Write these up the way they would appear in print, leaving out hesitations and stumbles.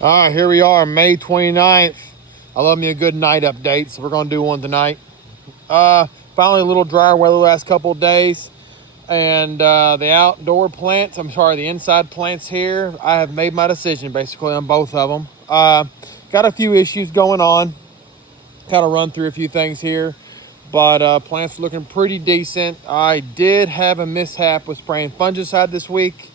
All right, here we are, May 29th. I love me a good night update, so we're going to do one tonight. Finally, a little drier weather the last couple of days. And the outdoor plants, the inside plants here, I have made my decision basically on both of them. Got a few issues going on. Kind of run through a few things here. But plants are looking pretty decent. I did have a mishap with spraying fungicide this week.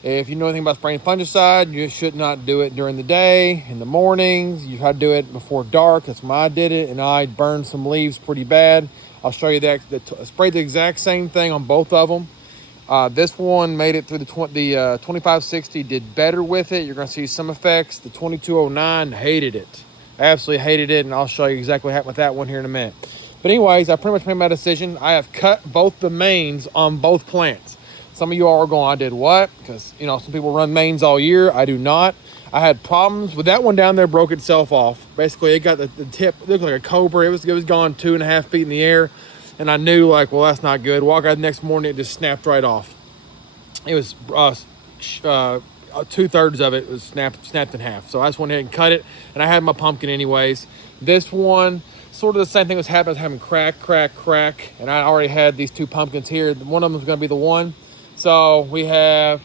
If you know anything about spraying fungicide, you should not do it during the day, in the mornings. You got to do it before dark. That's when I did it, and I burned some leaves pretty bad. I'll show you that. I sprayed the exact same thing on both of them. This one made it through the 2560, did better with it. You're going to see some effects. The 2209 hated it. Absolutely hated it, and I'll show you exactly what happened with that one here in a minute. But anyways, I pretty much made my decision. I have cut both the mains on both plants. Some of you all are going, I did what? Because, some people run mains all year. I do not. I had problems with that one down there, broke itself off. Basically, it got the tip, it looked like a cobra. It was gone 2.5 feet in the air. And I knew, well, that's not good. Walk out the next morning, it just snapped right off. It was 2/3 of it was snapped in half. So I just went ahead and cut it. And I had my pumpkin anyways. This one, sort of the same thing was happening. I was having crack. And I already had these two pumpkins here. One of them is going to be the one. So we have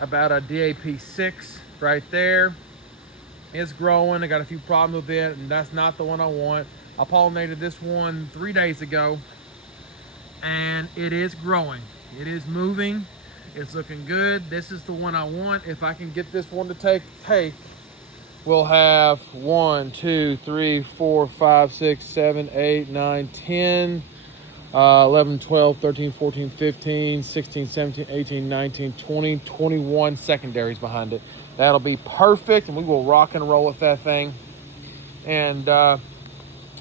about a DAP 6 right there. It's growing. I got a few problems with it, and that's not the one I want. I pollinated this one 3 days ago, and it is growing. It is moving. It's looking good. This is the one I want. If I can get this one to take, we'll have 1, 2, 3, 4, 5, 6, 7, 8, 9, 10. 11, 12, 13, 14, 15, 16, 17, 18, 19, 20, 21 secondaries behind it. That'll be perfect, and we will rock and roll with that thing. And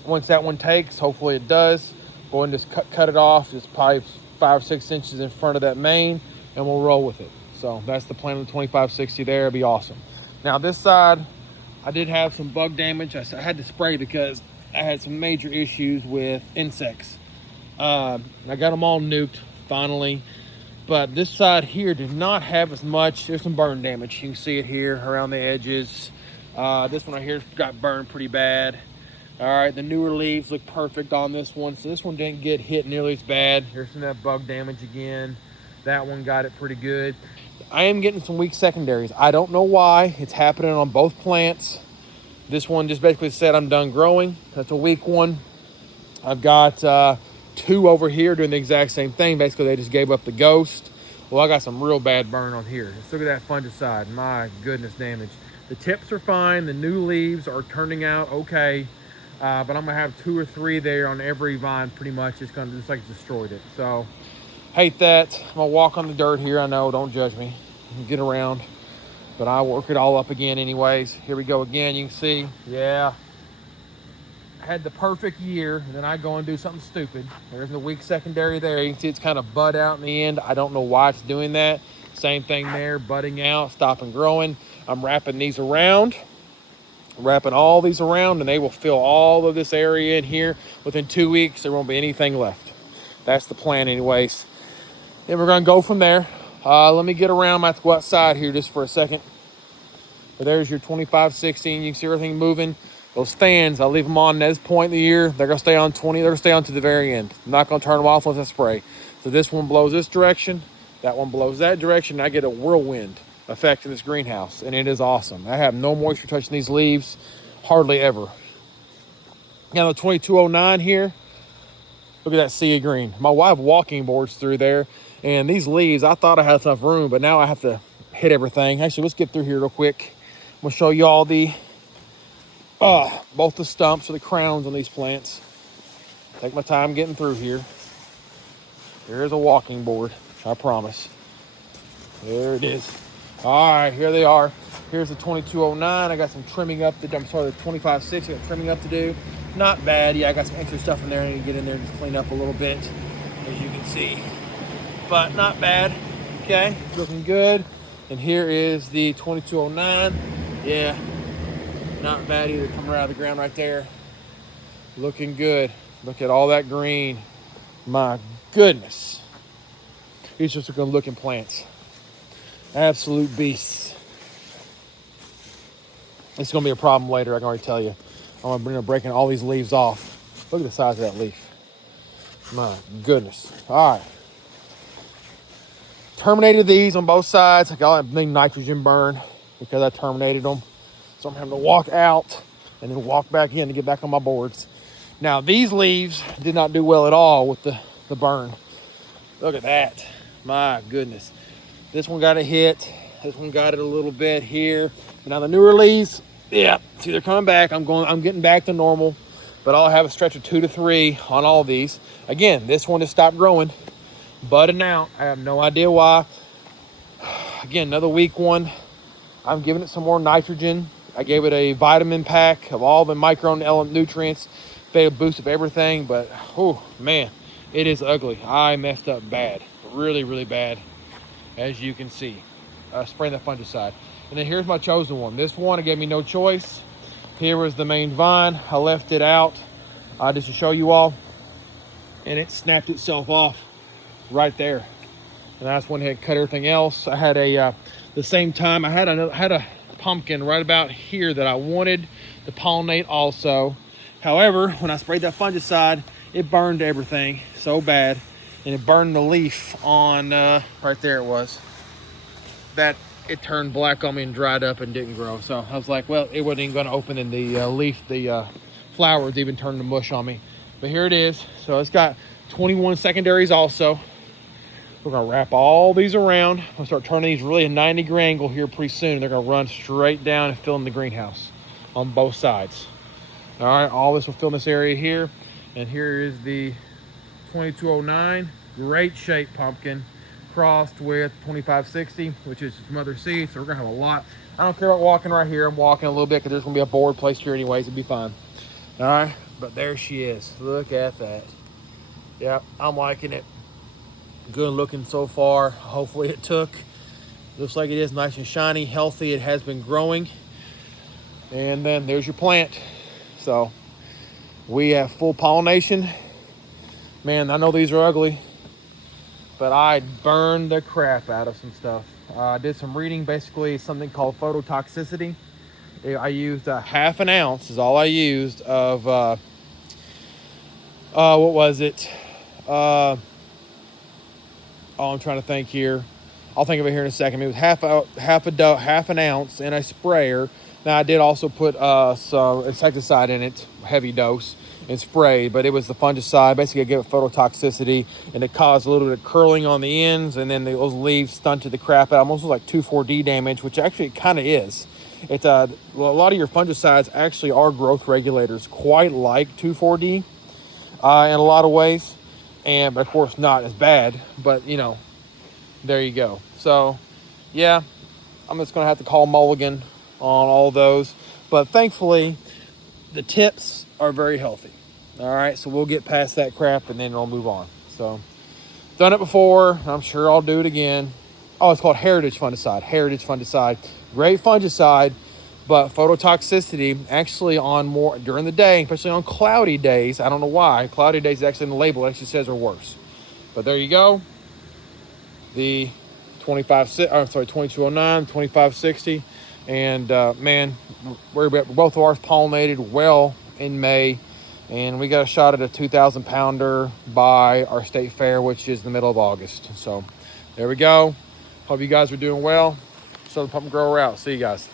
once that one takes, hopefully it does, go and just cut it off. Just probably 5 or 6 inches in front of that main, and we'll roll with it. So that's the plan of the 2560 there. It'll be awesome. Now this side, I did have some bug damage. I had to spray because I had some major issues with insects. I got them all nuked finally, but this side here did not have as much. There's some burn damage. You can see it here around the edges. This one right here got burned pretty bad. All right, the newer leaves look perfect on this one, so this one didn't get hit nearly as bad. Here's some of that bug damage again. That one got it pretty good. I am getting some weak secondaries. I don't know why. It's happening on both plants. This one just basically said I'm done growing. That's a weak one. I've got 2 over here doing the exact same thing. Basically, they just gave up the ghost. Well, I got some real bad burn on here. Let's look at that fungicide. My goodness, damage. The tips are fine. The new leaves are turning out okay. But I'm going to have 2 or 3 there on every vine pretty much. It's going to just like destroyed it. So, hate that. I'm going to walk on the dirt here. I know, don't judge me. Get around. But I'll work it all up again anyways. Here we go again. You can see, yeah. Had the perfect year, and then I go and do something stupid. There's the weak secondary there. You can see it's kind of bud out in the end. I don't know why it's doing that. Same thing there, budding out, stopping growing. I'm wrapping these around, wrapping all these around, and they will fill all of this area in here. Within 2 weeks, there won't be anything left. That's the plan anyways. Then we're going to go from there. Let me get around. I have to go outside here just for a second. But there's your 2516. You can see everything moving. Those fans, I'll leave them on at this point in the year. They're going to stay on 20. They're going to stay on to the very end. I'm not going to turn them off once I spray. So this one blows this direction. That one blows that direction. I get a whirlwind effect in this greenhouse, and it is awesome. I have no moisture touching these leaves, hardly ever. Now the 2209 here. Look at that sea of green. My wife walking boards through there, and these leaves, I thought I had enough room, but now I have to hit everything. Actually, let's get through here real quick. I'm going to show you all both the stumps or the crowns on these plants. Take my time getting through here. There's a walking board, I promise. There it is. All right, here they are. Here's the 2209. I got some trimming up the 2560. I got trimming up to do. Not bad. Yeah, I got some extra stuff in there. I need to get in there and just clean up a little bit, as you can see. But not bad. Okay, looking good. And here is the 2209. Yeah. Not bad either, coming right out of the ground right there. Looking good. Look at all that green. My goodness. These are good looking plants. Absolute beasts. It's gonna be a problem later, I can already tell you. I'm gonna bring breaking all these leaves off. Look at the size of that leaf. My goodness. All right. Terminated these on both sides. I got a big nitrogen burn because I terminated them. So I'm having to walk out and then walk back in to get back on my boards. Now these leaves did not do well at all with the burn. Look at that. My goodness. This one got a hit. This one got it a little bit here. Now the newer leaves, yeah, see they're coming back. I'm getting back to normal, but I'll have a stretch of 2 to 3 on all of these. Again, this one has stopped growing, budding out. I have no idea why. Again, another weak one. I'm giving it some more nitrogen. I gave it a vitamin pack of all the microelement nutrients, a boost of everything, but oh man, it is ugly. I messed up bad, really, really bad, as you can see. Spraying the fungicide. And then here's my chosen one. This one, it gave me no choice. Here was the main vine. I left it out just to show you all, and it snapped itself off right there. And I just went ahead and cut everything else. I had the same time I had a pumpkin right about here that I wanted to pollinate also. However, when I sprayed that fungicide, it burned everything so bad, and it burned the leaf on right there. It was that it turned black on me and dried up and didn't grow. So I was like, well, it wasn't even going to open, and the flowers even turned to mush on me. But here it is. So it's got 21 secondaries also. We're gonna wrap all these around. We'll start turning these really a 90-degree angle here pretty soon. They're gonna run straight down and fill in the greenhouse on both sides. All right, all this will fill in this area here. And here is the 2209, great shape pumpkin, crossed with 2560, which is mother seed. So we're gonna have a lot. I don't care about walking right here. I'm walking a little bit because there's gonna be a board placed here anyways. It'll be fine. All right, but there she is. Look at that. Yeah, I'm liking it. Good looking so far. Hopefully it took. Looks like it is nice and shiny, healthy. It has been growing. And then there's your plant. So we have full pollination. Man, I know these are ugly, but I burned the crap out of some stuff. I did some reading, basically something called phototoxicity. I used a half an ounce is all I used of, what was it? Oh, I'm trying to think here. I'll think of it here in a second. It was half an ounce in a sprayer. Now I did also put some insecticide in it, heavy dose, and spray, but it was the fungicide. Basically, I gave it phototoxicity, and it caused a little bit of curling on the ends, and then those leaves stunted the crap out. Almost like 2,4-D damage, which actually it kind of is. It's a lot of your fungicides actually are growth regulators, quite like 2,4-D in a lot of ways. And of course not as bad, but you know, there you go. So yeah, I'm just gonna have to call mulligan on all those, but thankfully the tips are very healthy. All right, so we'll get past that crap and then we'll move on. So done it before, I'm sure I'll do it again. Oh, it's called heritage fungicide. Great fungicide, but phototoxicity actually on more during the day, especially on cloudy days. I don't know why. Cloudy days actually in the label actually says are worse. But there you go. The 2209, 2560. And man, we're both of ours pollinated well in May. And we got a shot at a 2,000 pounder by our state fair, which is the middle of August. So there we go. Hope you guys are doing well. Southern Pumpkin Grower out. See you guys.